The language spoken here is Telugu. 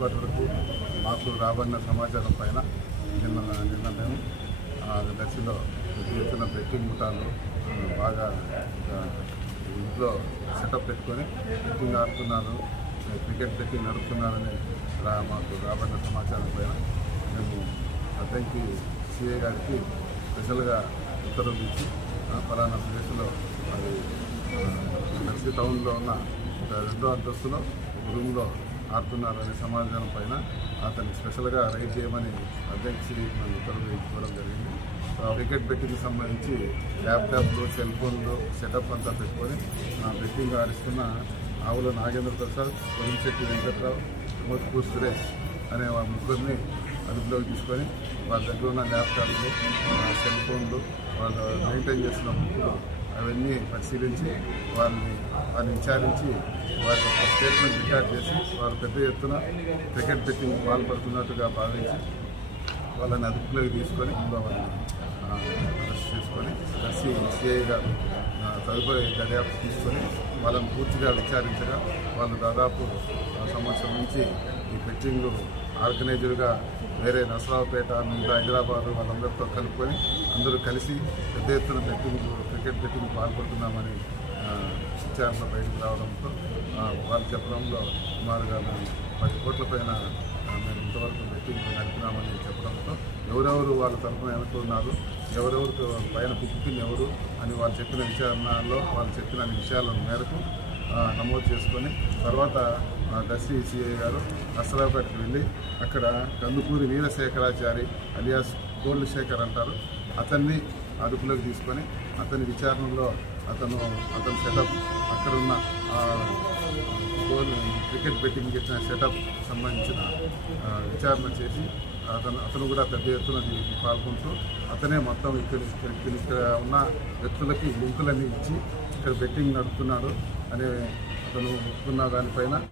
వరకు మాకు రాబడిన సమాచారం పైన నిన్న మేము దర్శిలో ఎత్తున బెట్టింగ్ ముఠాలు బాగా ఇంట్లో సెటప్ పెట్టుకొని బెట్టింగ్ ఆడుతున్నారు, క్రికెట్ బెట్టింగ్ నడుపుతున్నారని మాకు రాబడిన సమాచారం పైన మేము అతనికి సిఐ గారికి స్పెషల్గా ఉత్తర్వులు ఇచ్చి ఫలానా ప్లేస్లో అది దర్శి టౌన్లో ఉన్న 2వ అంతస్తులో రూమ్లో ఆడుతున్నారనే సమాచారం పైన అతన్ని స్పెషల్గా రైడ్ చేయమని అధ్యక్ష మనం ఉత్తర్వులు ఇచ్చుకోవడం జరిగింది. క్రికెట్ బెట్టింగ్కి సంబంధించి ల్యాప్టాప్లు, సెల్ ఫోన్లు సెటప్ అంతా పెట్టుకొని బెట్టింగ్ ఆడిస్తున్న ఆవుల నాగేంద్ర ప్రసాద్, కొలింశెట్టి వెంకట్రావు, మోత్పూర్ సురేష్ అనే వాళ్ళ ముగ్గురిని అదుపులోకి తీసుకొని వాళ్ళ దగ్గర ఉన్న ల్యాప్టాప్లు, సెల్ ఫోన్లు, వాళ్ళు మెయింటైన్ చేస్తున్న బుక్లు అవన్నీ పరిశీలించి వారిని విచారించి వారి యొక్క స్టేట్మెంట్ రికార్డ్ చేసి వారు పెద్ద ఎత్తున క్రికెట్ బెట్టింగ్ పాల్పడుతున్నట్టుగా భావించి వాళ్ళని అదుపులోకి తీసుకొని వాళ్ళని అరెస్ట్ చేసుకొని దర్శి సిఐ గారు తదుపరి దర్యాప్తు తీసుకొని వాళ్ళని పూర్తిగా విచారించగా వాళ్ళు దాదాపు సంవత్సరం నుంచి ఈ బెట్టింగ్ ఆర్గనైజర్గా వేరే నసరావుపేట, మిగతా హైదరాబాద్ వాళ్ళందరితో కలుపుకొని అందరూ కలిసి పెద్ద ఎత్తున క్రికెట్ బెట్టింగ్ పాల్పడుతున్నామని విచారణలో బయటకు రావడంతో వాళ్ళు చెప్పడంలో సుమారుగా 10 కోట్ల పైన మేము ఇంతవరకు బెట్టింగ్ నడిపినామని చెప్పడంతో ఎవరెవరు వాళ్ళ తరఫున వెనుకున్నారు, ఎవరెవరికి పైన బుక్కింగ్ ఎవరు అని వాళ్ళు చెప్పిన విచారణలో వాళ్ళు చెప్పిన విషయాల మేరకు నమోదు చేసుకొని తర్వాత దర్శి సిఐ గారు నర్సరావుపేటకు వెళ్ళి అక్కడ కందుకూరి వీరశేఖరాచారి అలియాస్ గోల్డ్ శేఖర్ అంటారు, అతన్ని అదుపులోకి తీసుకొని అతని విచారణలో అతని సెటప్ అక్కడున్న క్రికెట్ బెట్టింగ్ ఇచ్చిన సెటప్ సంబంధించిన విచారణ చేసి అతను కూడా పెద్ద ఎత్తున దీనికి పాల్గొంటూ అతనే మొత్తం ఇక్కడ ఉన్న వ్యక్తులకి లింకులన్నీ ఇచ్చి ఇక్కడ బెట్టింగ్ నడుపుతున్నాడు అనే అతను ఒప్పుకున్న దానిపైన